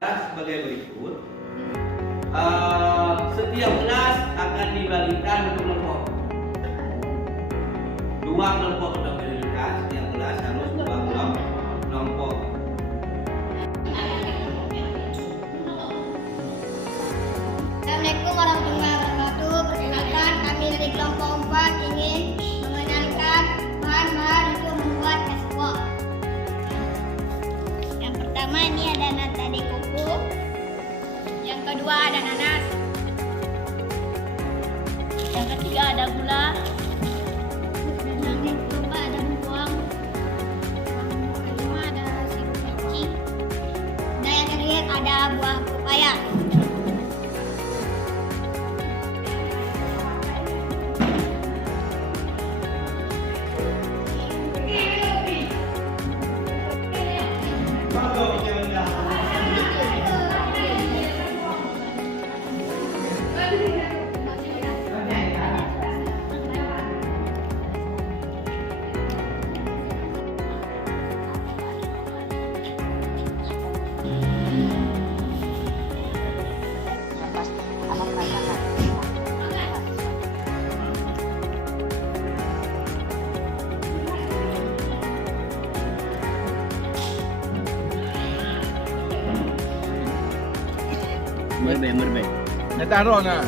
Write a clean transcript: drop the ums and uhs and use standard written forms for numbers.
sebagai berikut. Setiap kelas akan dibagikan kelompok. Dua kelompok sudah prioritas. Setiap kelas harus dua kelompok. Assalamualaikum warahmatullahi wabarakatuh. Perkenalkan, kami dari kelompok 4 ingin mengenalkan bahan-bahan untuk membuat es kok. Yang pertama ini ada nata de coco. Yang kedua ada nanas. Yang ketiga ada gula. Yang keempat ada bawang. Yang kelima ada sirup kencing. Dan yang terakhir ada buah pepaya. Merbe. Nataruh na.